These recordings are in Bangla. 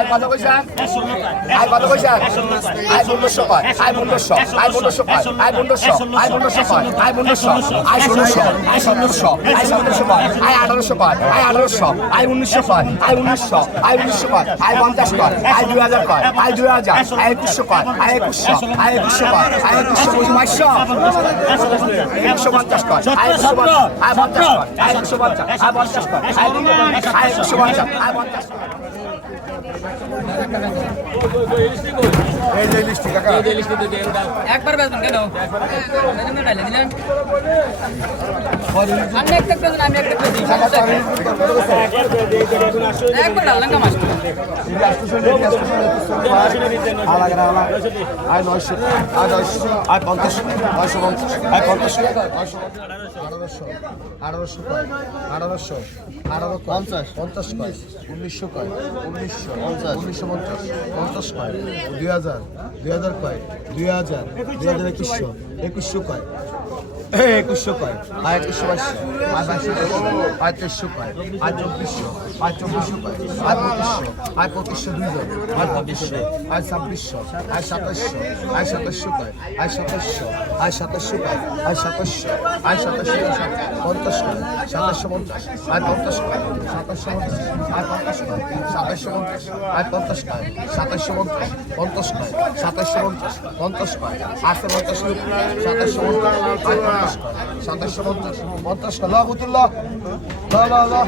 আই কত কইছা আই কত কইছা আই 1500 কয় আই 1500 আই 1500 কয় আই 1500 আই 1500 কয় আই 1500 আই 1600 আই 1700 আই 1700 কয় আই 1800 কয় আই 1800 আই 1900 কয় আই 1900 আই 1900 কয় আই 50 কয় আই 2000 কয় আই 2000 আই 2100 কয় আই 2100 আই 2100 কয় আই 2100 150 কয় আই 150 আই 50 কয় আই 150 আই 50 কয় আই 150 আই 50 এই যে লিস্ট কাকা এই যে লিস্ট দিয়ে দেন একবার বেচবেন কেন আমি ডালে দিলাম আমি একটা বেচবেন আমি একটা বেচি একবার ডাললাম না মাস্টার আলাদা আই 900 আই 900 আই 50 950 আই 50 1800 কয় 1800 50 50 কয় 1900 কয় 1900 1950 কয় 2000 2000 কয় 2000 2100 2100 কয় 2100 কয় আই 2100 আই 2200 আই 2300 কয় আই 2400 আই 2400 কয় I 2500 I 2500 I 2600 I 2700 I 2700 কয় আই 2700 আই 2700 কয় আই 2700 আই 2700 50 কয় 2750 আই 50 কয় 2750 আই 50 কয় 2750 আই 50 কয় 2750 50 কয় 2750 50 কয় 850 2750 আই 2750 50 কয় লাগুতুল্লাহ লা লা লা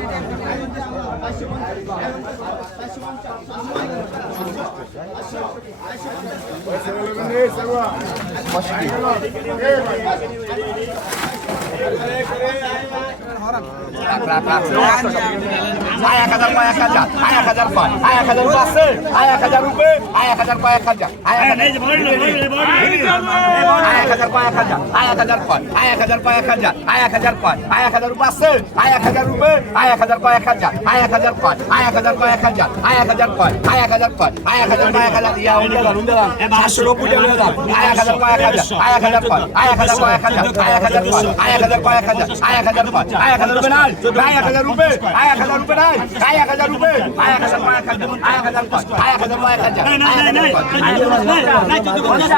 আয় 1000 কয় 1000 আয় 1000 কয় আয় 1000 আছে আয় 1000 রুপিয়ে আয় 1000 কয় 1000 আয় 1000 কয় 1000 আয় 1000 কয় আয় 1000 কয় 1000 আয় 1000 কয় আয় 1000 রুপিয়ে আছে আয় 1000 রুপিয়ে আয় 1000 কয় 1000 আয় 1000 কয় আয় 1000 কয় 1000 আয় 1000 কয় আয় 1000 কয় আয় 1000 কয় 1000 ইয়া উন্ডালাম 590 টাকা আয় 1000 কয় 1000 আয় 1000 কয় আয় 1000 কয় 1000 আয় 1000 কয় আয় 1000 কয় 1000 আয় 1000 কয় আয় 1000 রুপিয়ে নাই আয় 1000 রুপিয়ে আয় 1000 রুপিয়ে নাই আয় 1000 রুপিয়ে আয় 1000 কয় 1000 আয় 1000 কয় আয় 1000 কয় 1000 নাই কিন্তু না